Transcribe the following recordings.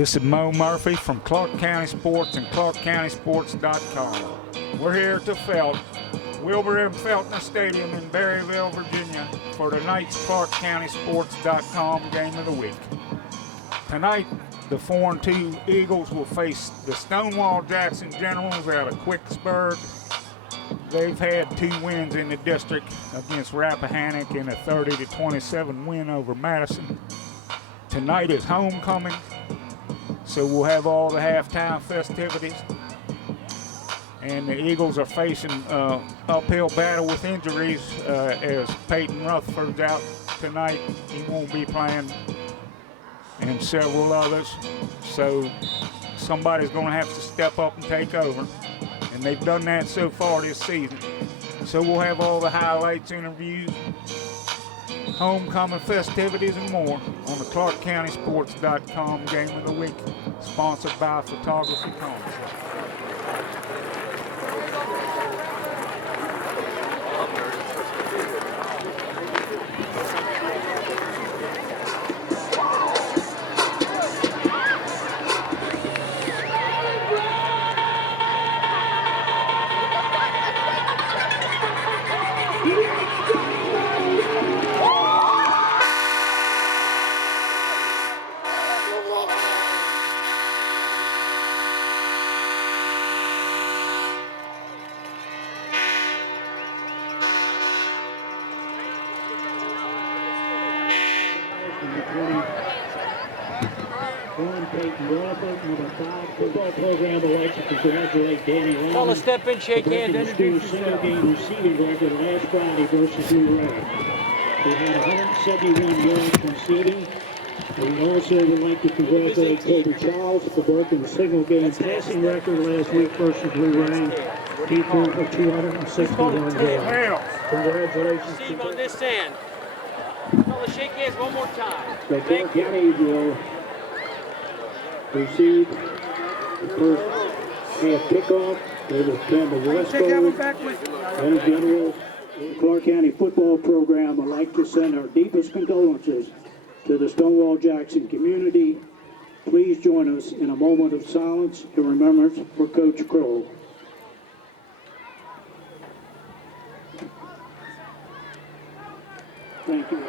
This is Mo Murphy from Clarke County Sports and ClarkeCountySports.com. We're here at the Wilbur and Feltner Stadium in Berryville, Virginia for tonight's ClarkeCountySports.com game of the week. Tonight, the 4-2 Eagles will face the Stonewall Jackson Generals out of Quicksburg. They've had 2 wins in the district against Rappahannock and a 30-27 win over Madison. Tonight is homecoming, so we'll have all the halftime festivities. And the Eagles are facing an uphill battle with injuries as Peyton Rutherford's out tonight. He won't be playing, and several others. So somebody's going to have to step up and take over. And they've done that so far this season. So we'll have all the highlights, interviews, homecoming festivities, and more on the ClarkeCountySports.com game of the week, sponsored by Photography Comics. Football program would like to congratulate Danny Long. Call a step in, shake hands, introduce single game receiving record last Friday versus Blue Ray. They had 171 yards receiving. We also would like to congratulate Kobe Charles for breaking the single game passing record last week versus Blue Ray. He threw for 261 yards. Congratulations. Steve on this end. Call a shake hands one more time. So Clarke County will receive the first half kickoff. They will come to West Coast and General. Clarke County football program would like to send our deepest condolences to the Stonewall Jackson community. Please join us in a moment of silence and remembrance for Coach Crow. Thank you.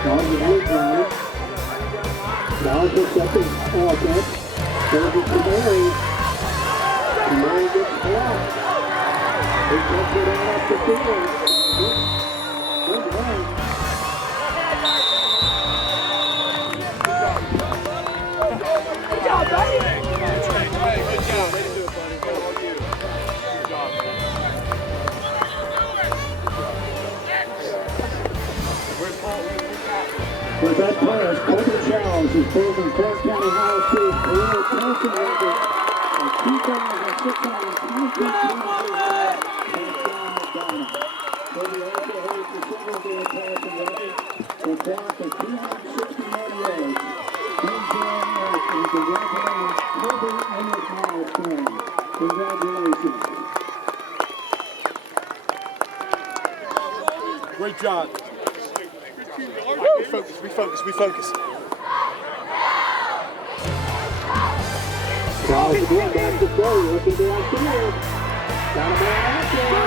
On the right line, now for second offense, goes to Mary. Mary gets blocked. He cuts it out up the field. Good run. Good job, buddy. Good job. Way to do it, buddy. Good on you. Good job, man. Where's Paul? With that pass, Kobe Charles is proving Clarke County High School's career passing record of 2,622 yards. Kobe also holds the single game passing record for Clarke of 261 yards. Please join us in congratulating Kobe and his milestone. Congratulations. Great job. We focus. Charles again back to throw, looking downfield. Got a man out there.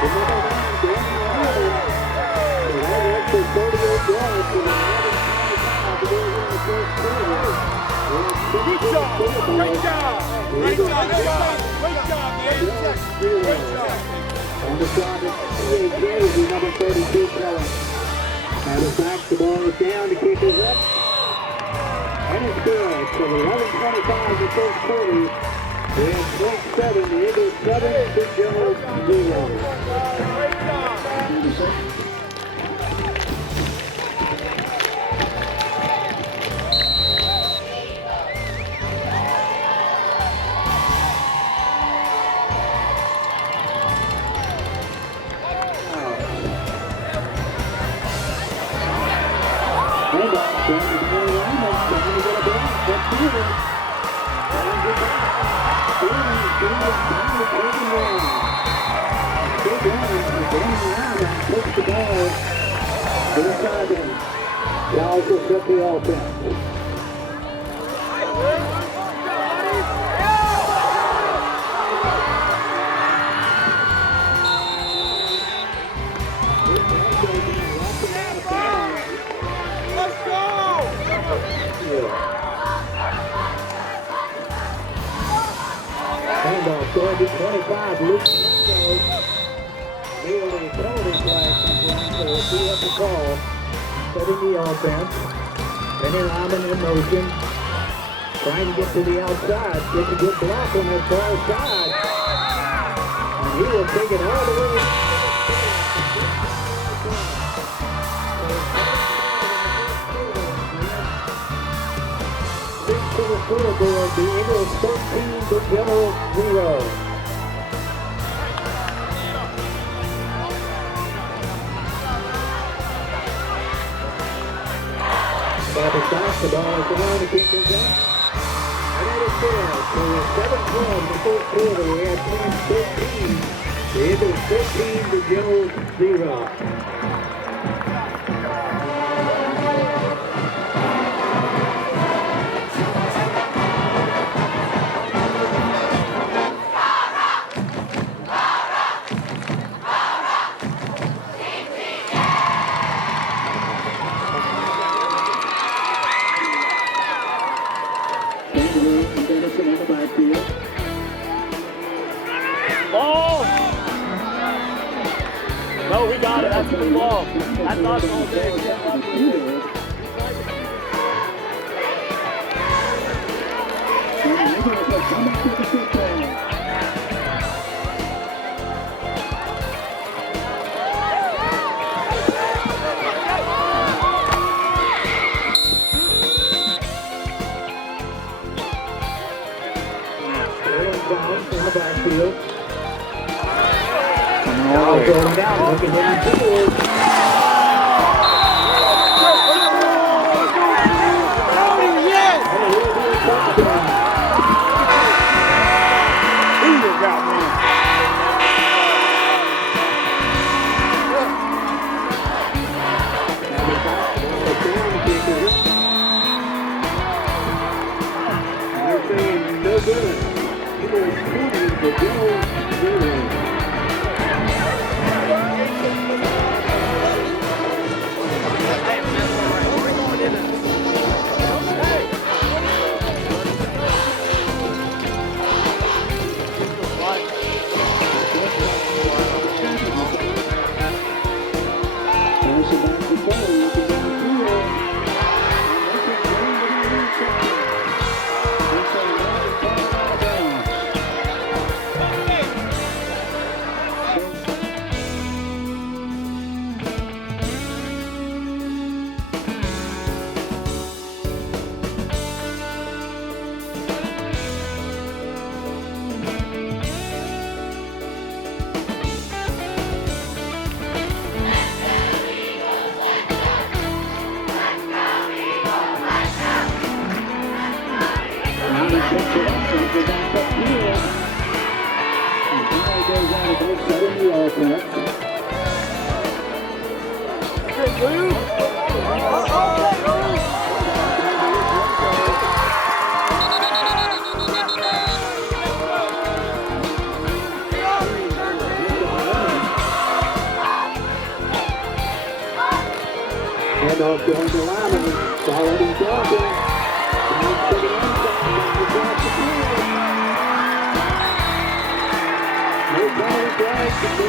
Another man, Danny Long. And that extra 38 yards for the 11-25 to go in the first quarter. Good job. Great job, man. Great job. On the side of CAJ is the number 32 Clarke. And it's back, the ball is down, the kick is up. And it's good. So 11:25 the first quarter. We have 0.7, the Eagles 7, the Generals 0. Great job. Handoff, going to the line, trying to get Charles will set the offense. Handoff going to 25. Luke Neil and penalty flag comes in, so we'll see what the call. Setting the offense. Benny Lyman in motion. Trying to get to the outside. Gets a good block on that far side. And he will take it all the way. To the scoreboard, the Eagles 13, the Generals 0. Bobby Stock, the ball is down to keep this up. And it is there. So with 7-12 in the fourth quarter, we have 13. The Eagles 13, the Generals 0. Ball! No, we got it. That's a good ball. That's not all day. In the backfield. Now going down, looking downfield. Eagles got one. They're saying no good. Eagles 20, the Generals 0. Handoff going to Lyman. It's already dropping. Now taking inside. Across the field. No penalty flag to be.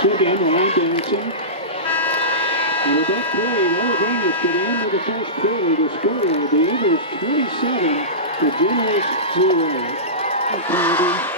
Second, line dancing. And with that play, those Rangers get into the first quarter to score. The Eagles 27, the Generals 0. Clarke.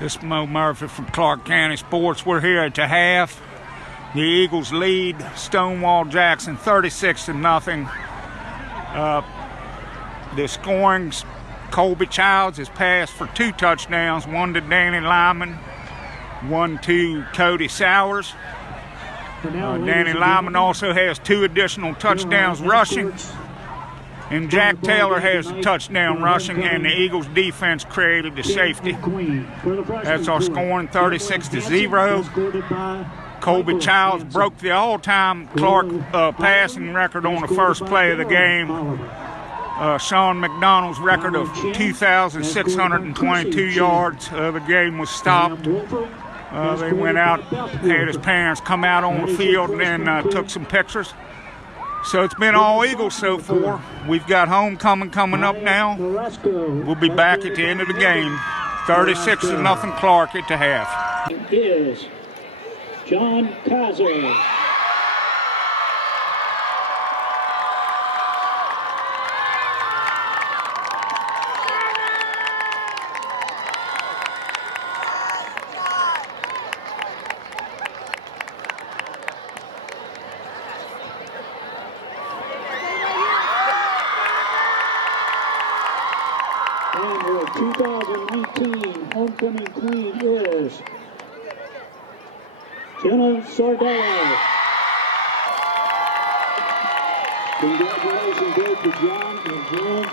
This is Mo Murphy from Clarke County Sports. We're here at the half. The Eagles lead Stonewall Jackson 36-0. The scorings, Colby Childs has passed for 2 touchdowns, one to Danny Lyman, one to Cody Sowers. Danny Lyman also has 2 additional touchdowns rushing. And Jack Taylor has a touchdown rushing, and the Eagles defense created the safety. That's our scoring, 36-0. Colby Childs broke the all-time Clarke passing record on the first play of the game. Sean McDonald's record of 2,622 yards. The game was stopped They went out, had his parents come out on the field and then took some pictures. So it's been all Eagles so far. We've got homecoming coming up now. We'll be back at the end of the game. 36-0 Clarke at the half. Is John Kaiser. And the 2019 homecoming queen is Jenna Sardello. Congratulations both to John and Jen,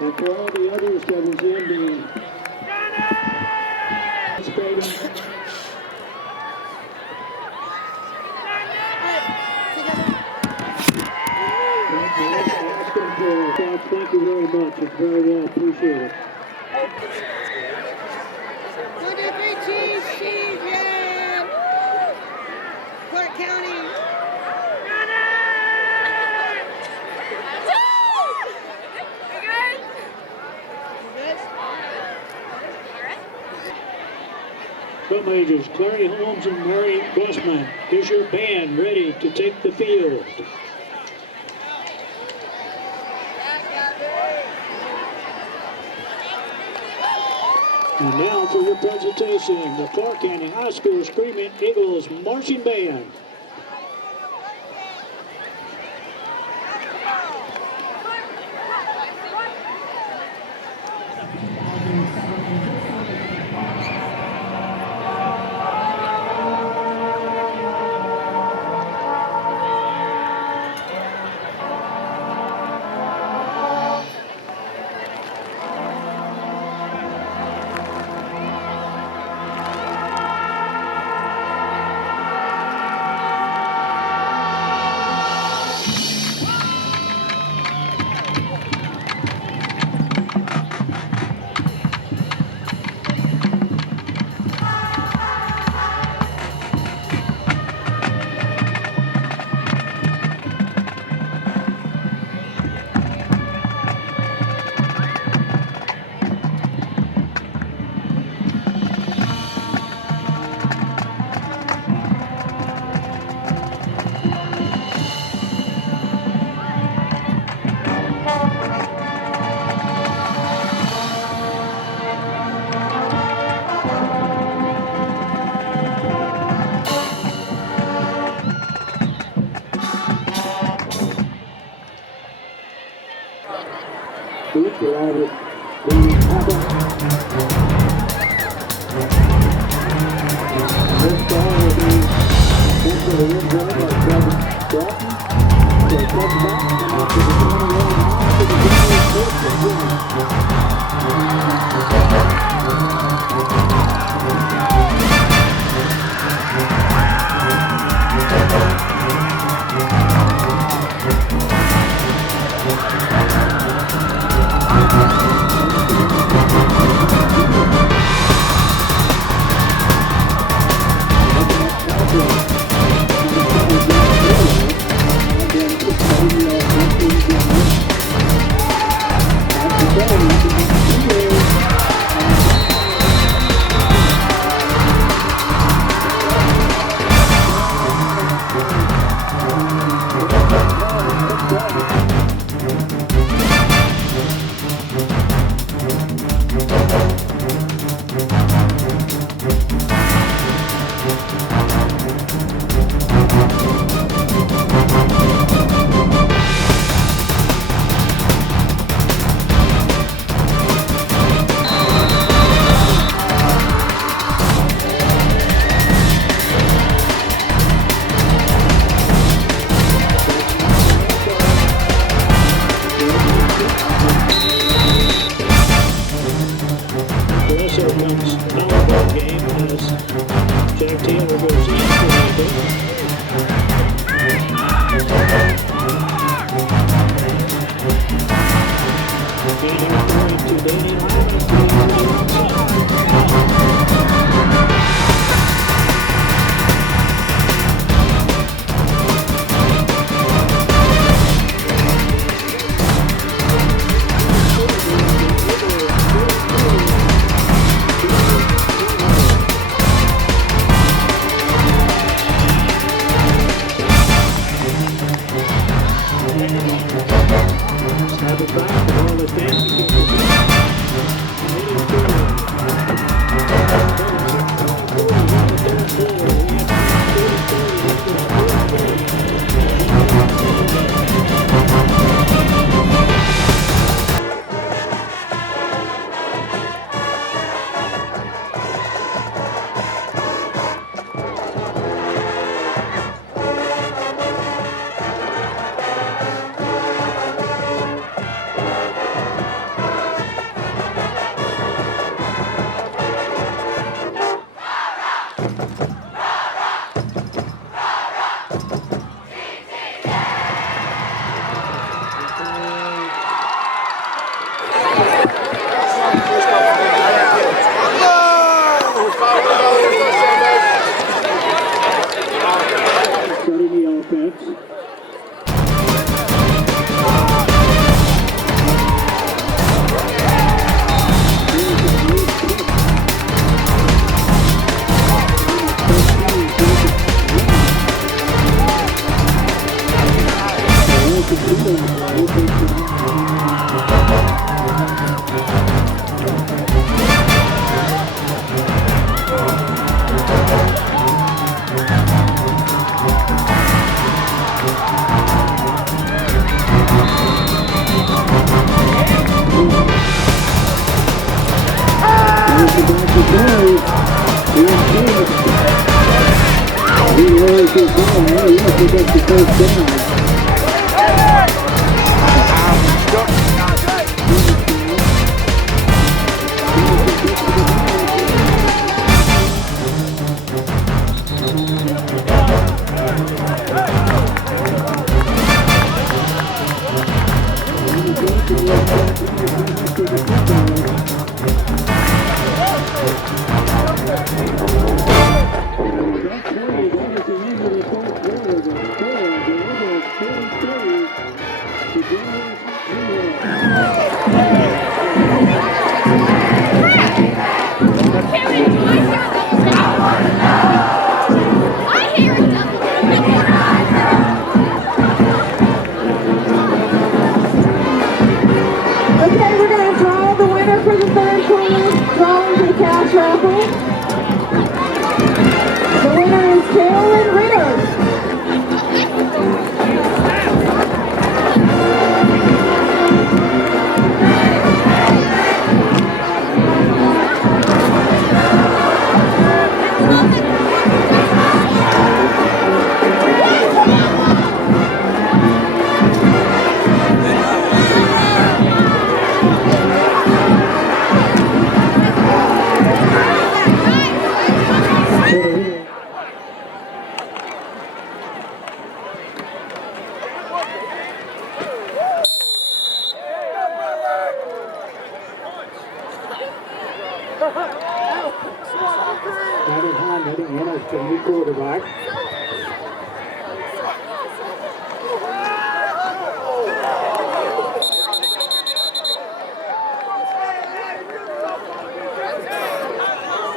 and for all the others that was in the participating. Thank you very much. It's very well appreciated. 23 cheese, yeah! Clarke County. Drum majors Clary Holmes and Mary Bussman. Is your band ready to take the field? And now for your presentation, the Clarke County High School Screaming Eagles Marching Band.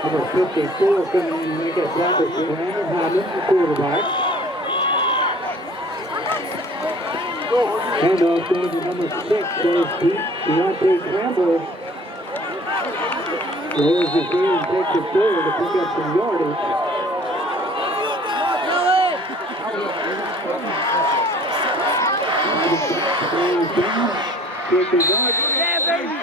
Number 54 coming in to make it Robert Brandon Hodman, the quarterback. Handoff goes to number 6, goes Deontay Campbell. Lowers his heel and takes it forward to pick up some yardage. Kick is up. Yeah, baby.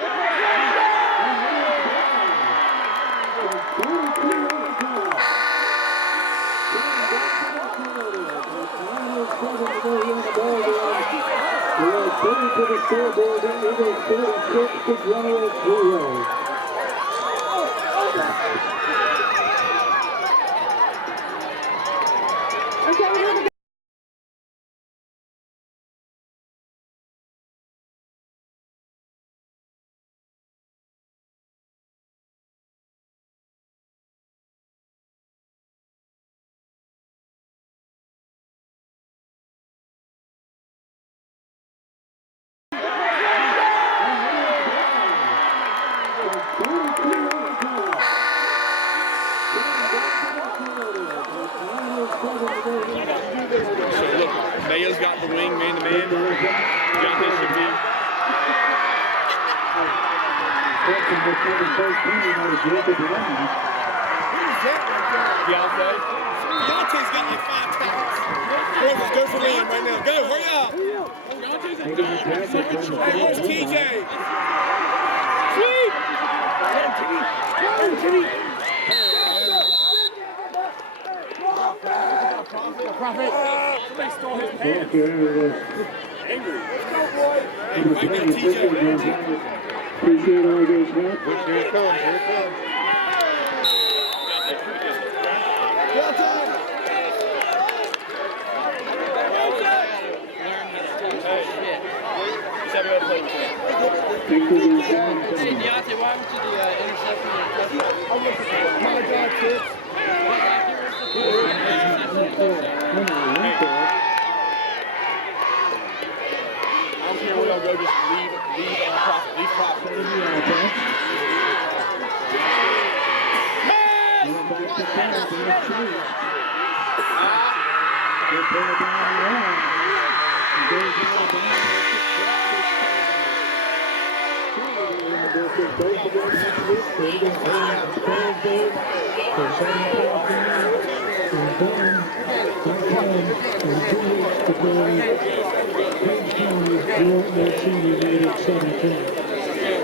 To the scoreboard, Eagles 46 to General 0. Mayo's got the wing, man-to-man. Got this should be. Deontay's got like 5 tackles. Let's go for man right now. Go, hurry up. Where's TJ? Sweep! Prophet. Somebody stole his pants. Angry. Let's go, boy. Hey, right now, TJ. Appreciate all those help. Here it comes. Here it comes. Deontay, why would you the interception and touchdown? My God, kids. I don't care where y'all go, just leave Prophet.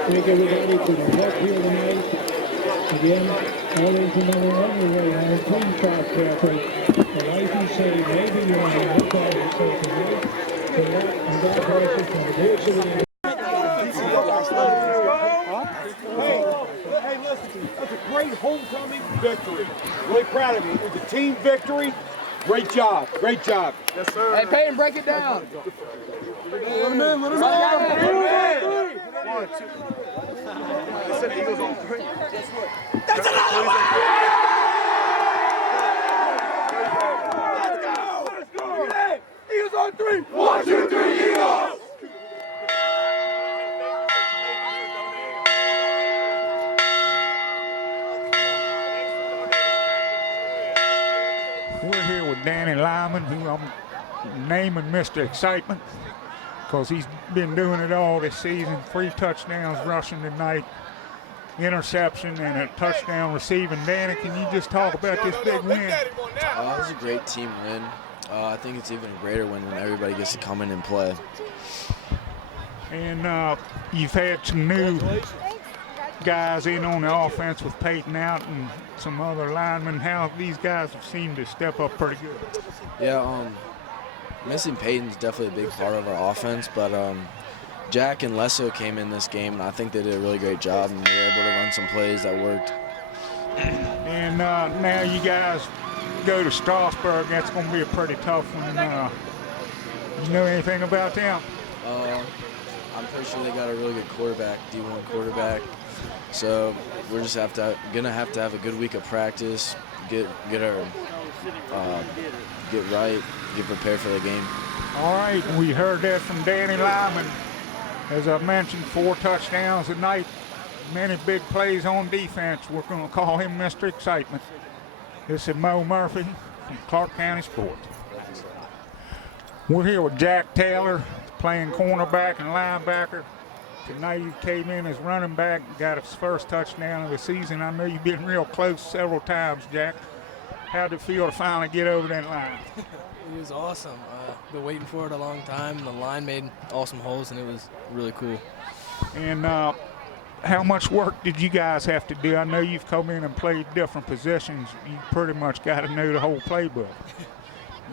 Thank everybody for the help here tonight. Again, all into number 1, we will have clean shot careful. The license say maybe you want to look at it and say tonight. So that, and that horses from the Blue City. Hey, listen, that's a great homecoming victory. Really proud of you. It was a team victory. Great job. Great job. Yes, sir. Hey, Peyton, break it down. Let him in. Let him in. One, two. They said Eagles on 3. That's another one! Let's go! Eagles on 3. 1, 2, 3, Eagles! We're here with Danny Lyman, who I'm naming Mr. Excitement because he's been doing it all this season. 3 touchdowns rushing tonight, interception, and a touchdown receiving. Danny, can you just talk about this big win? It was a great team win. I think it's even a greater win when everybody gets to come in and play. And you've had some new guys in on the offense with Peyton out and some other linemen. How these guys have seemed to step up pretty good. Yeah, missing Peyton's definitely a big part of our offense, but Jack and Lesso came in this game, and I think they did a really great job, and they were able to run some plays that worked. And now you guys go to Strasburg. That's going to be a pretty tough one. You know anything about them? I'm pretty sure they got a really good quarterback, D1 quarterback. So we're just gonna have to have a good week of practice, get right, get prepared for the game. All right, we heard that from Danny Lyman. As I mentioned, 4 touchdowns tonight, many big plays on defense. We're going to call him Mr. Excitement. This is Mo Murphy from Clarke County Sports. We're here with Jack Taylor, playing cornerback and linebacker. Tonight he came in as running back, got his first touchdown of the season. I know you've been real close several times, Jack. How'd it feel to finally get over that line? It was awesome. Been waiting for it a long time. The line made awesome holes, and it was really cool. And how much work did you guys have to do? I know you've come in and played different positions. You pretty much got to know the whole playbook.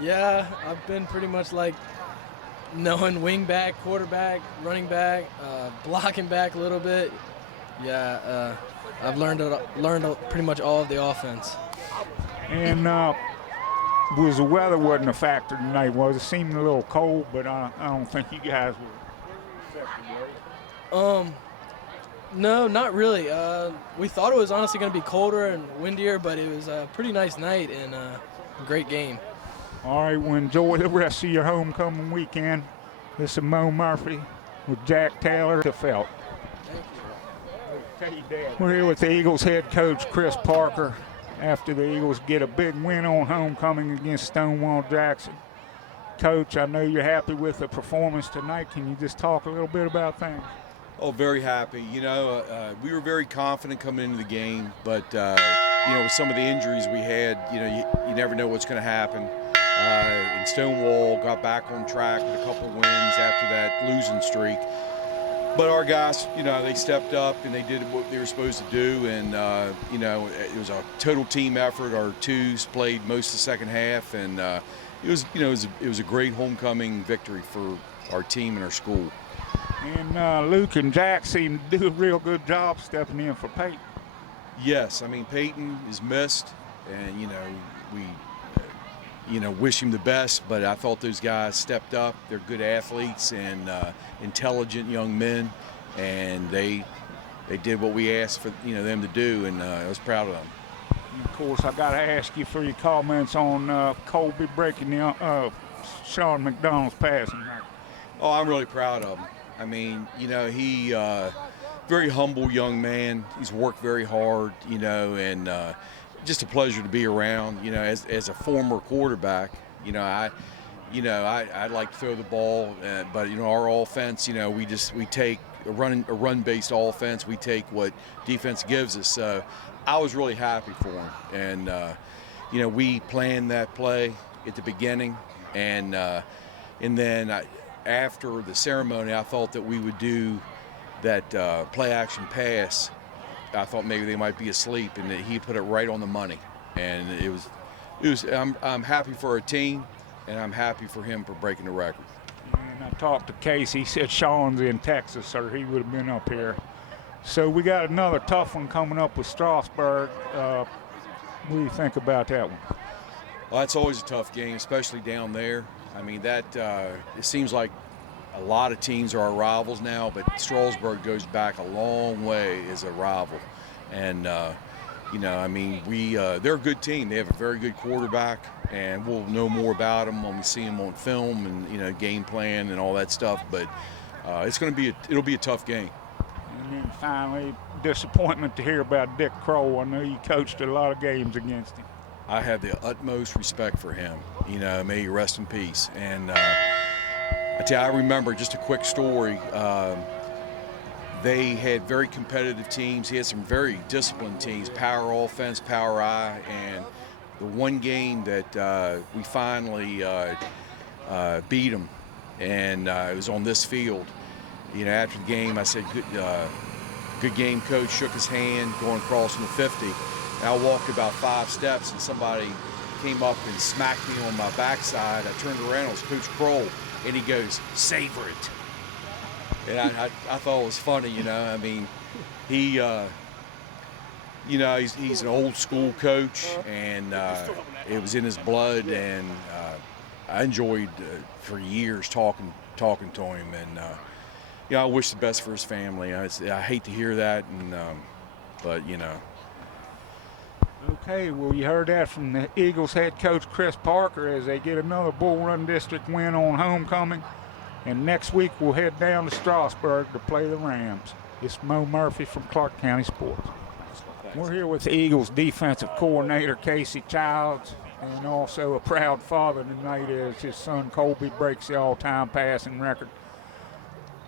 Yeah, I've been pretty much like knowing wing back, quarterback, running back, blocking back a little bit. Yeah, I've learned pretty much all of the offense. And was the weather wasn't a factor tonight, was it? Seemed a little cold, but I don't think you guys were affected. No, not really. We thought it was honestly going to be colder and windier, but it was a pretty nice night and a great game. All right, well, enjoy the rest of your homecoming weekend. This is Mo Murphy with Jack Taylor to Felt. We're here with the Eagles head coach, Chris Parker, after the Eagles get a big win on homecoming against Stonewall Jackson. Coach, I know you're happy with the performance tonight. Can you just talk a little bit about things? Oh, very happy. You know, we were very confident coming into the game, but, you know, with some of the injuries we had, you know, you never know what's going to happen. And Stonewall got back on track with a couple of wins after that losing streak. But our guys, you know, they stepped up and they did what they were supposed to do. And, you know, it was a total team effort. Our twos played most of the second half. And it was, you know, it was a great homecoming victory for our team and our school. And Luke and Jack seem to do a real good job stepping in for Peyton. Yes, I mean, Peyton is missed. And, you know, we wish him the best, but I thought those guys stepped up. They're good athletes and intelligent young men, and they did what we asked for them to do, and I was proud of them. And of course, I got to ask you for your comments on Colby breaking the Sean McDonald's passing record. Oh, I'm really proud of him. I mean, you know, he very humble young man. He's worked very hard, you know, and just a pleasure to be around, you know, as a former quarterback. You know, I like to throw the ball, but, you know, our offense, you know, we take a run-based offense. We take what defense gives us. So I was really happy for him. And, you know, we planned that play at the beginning. And then after the ceremony, I thought that we would do that play-action pass I thought maybe they might be asleep, and that he put it right on the money. And it was. I'm happy for our team, and I'm happy for him for breaking the record. And I talked to Casey. He said Sean's in Texas, or he would have been up here. So we got another tough one coming up with Strasburg. What do you think about that one? Well, that's always a tough game, especially down there. I mean, that it seems like a lot of teams are our rivals now, but Strasburg goes back a long way as a rival. And, I mean, they're a good team. They have a very good quarterback, and we'll know more about them when we see them on film and, game plan and all that stuff. But it'll be a tough game. And then finally, disappointment to hear about Dick Kroll. I know you coached a lot of games against him. I have the utmost respect for him. May he rest in peace. And I remember just a quick story. They had very competitive teams. He had some very disciplined teams, power offense, power I. And the one game that we finally beat them, and it was on this field. After the game, I said, good game, coach. Shook his hand, going across from the 50. And I walked about 5 steps, and somebody came up and smacked me on my backside. I turned around, it was Coach Kroll, and he goes, "Savor it." And I thought it was funny, I mean, he, he's an old school coach, and it was in his blood, and I enjoyed for years talking to him, and I wish the best for his family. I hate to hear that, and but Okay, well, you heard that from the Eagles head coach Chris Parker as they get another Bull Run District win on homecoming. And next week we'll head down to Strasburg to play the Rams. It's Mo Murphy from Clarke County Sports. We're here with the Eagles defensive coordinator Casey Childs, and also a proud father tonight as his son Colby breaks the all-time passing record.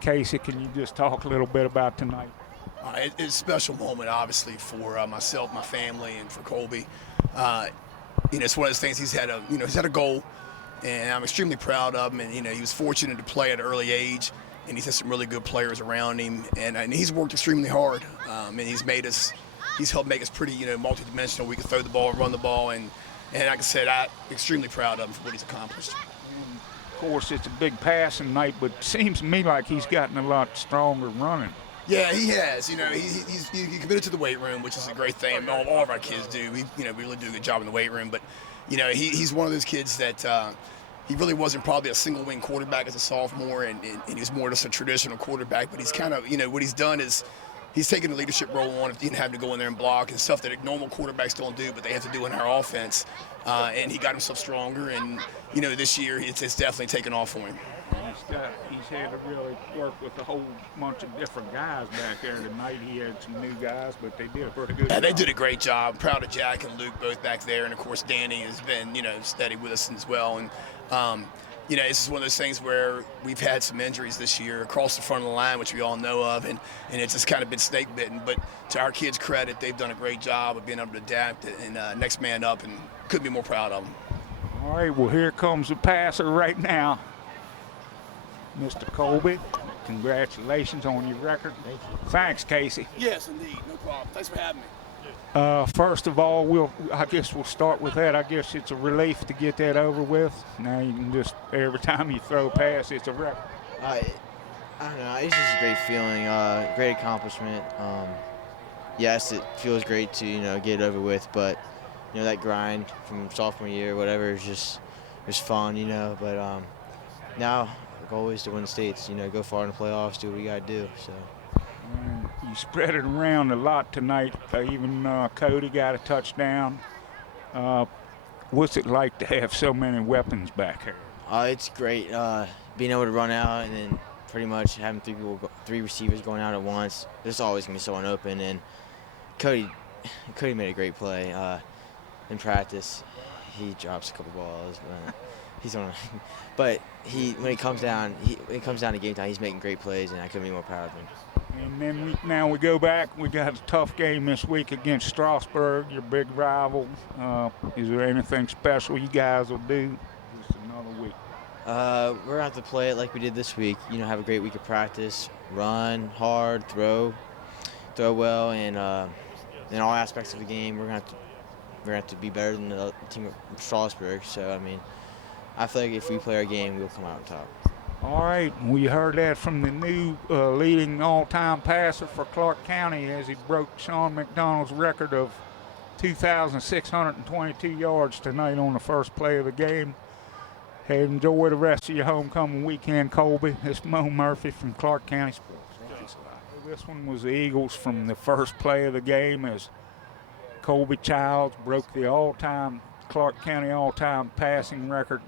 Casey, can you just talk a little bit about tonight? It's a special moment, obviously, for myself, my family, and for Colby. It's one of those things. He's had a goal, and I'm extremely proud of him. And he was fortunate to play at an early age, and he's had some really good players around him. And he's worked extremely hard, and he's helped make us pretty, multidimensional. We can throw the ball, run the ball, and like I said, I'm extremely proud of him for what he's accomplished. Of course, it's a big passing night, but it seems to me like he's gotten a lot stronger running. Yeah, he has. He committed to the weight room, which is a great thing. All of our kids do. We really do a good job in the weight room. But, he's one of those kids that he really wasn't probably a single wing quarterback as a sophomore, and he was more just a traditional quarterback. But he's kind of, what he's done is he's taken a leadership role on it, having to go in there and block and stuff that normal quarterbacks don't do, but they have to do in our offense. And he got himself stronger, and this year it's definitely taken off for him. He's had to really work with a whole bunch of different guys back there tonight. He had some new guys, but they did a pretty good job. They did a great job. Proud of Jack and Luke both back there, and of course Danny has been steady with us as well. And this is one of those things where we've had some injuries this year across the front of the line, which we all know of, and it's just kind of been snake bitten. But to our kids' credit, they've done a great job of being able to adapt and next man up, and couldn't be more proud of them. All right, well, here comes the passer right now. Mr. Colby, congratulations on your record. Thank you. Thanks, Casey. Yes, indeed. No problem. Thanks for having me. First of all, I guess we'll start with that. I guess it's a relief to get that over with. Now you can just, every time you throw a pass, it's a record. I don't know. It's just a great feeling, great accomplishment. Yes, it feels great to, get it over with, but, that grind from sophomore year, whatever, is just, it was fun, but now, goal is to win the states, go far in the playoffs, do what we got to do. So. And you spread it around a lot tonight. Even Cody got a touchdown. What's it like to have so many weapons back here? It's great being able to run out and then pretty much having three receivers going out at once. There's always going to be someone open, and Cody made a great play in practice. He drops a couple balls, but he's on. But when it comes down to game time, he's making great plays, and I couldn't be more proud of him. And then now we go back. We got a tough game this week against Strasburg, your big rival. Is there anything special you guys will do? Just another week. We're going to have to play it like we did this week. Have a great week of practice, run hard, throw, throw well, and in all aspects of the game, we're gonna have to be better than the team of Strasburg. So I mean, I feel like if we play our game, we'll come out on top. All right, we heard that from the new leading all-time passer for Clarke County as he broke Sean McDonald's record of 2,622 yards tonight on the first play of the game. Hey, enjoy the rest of your homecoming weekend, Colby. It's Mo Murphy from Clarke County Sports. This one was the Eagles from the first play of the game as Colby Childs broke the all-time Clarke County all-time passing record.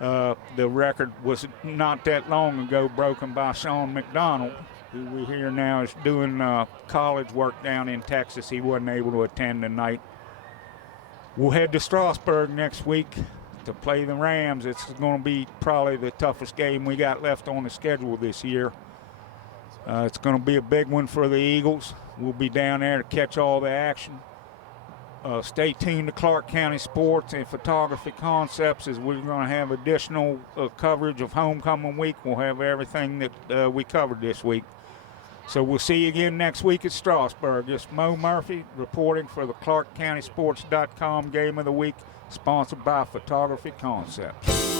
The record was not that long ago broken by Sean McDonald, who we hear now is doing college work down in Texas. He wasn't able to attend tonight. We'll head to Strasburg next week to play the Rams. It's going to be probably the toughest game we got left on the schedule this year. It's going to be a big one for the Eagles. We'll be down there to catch all the action. Stay tuned to Clarke County Sports and Photography Concepts as we're going to have additional coverage of homecoming week. We'll have everything that we covered this week. So we'll see you again next week at Strasburg. It's Mo Murphy reporting for the ClarkeCountySports.com Game of the Week, sponsored by Photography Concepts.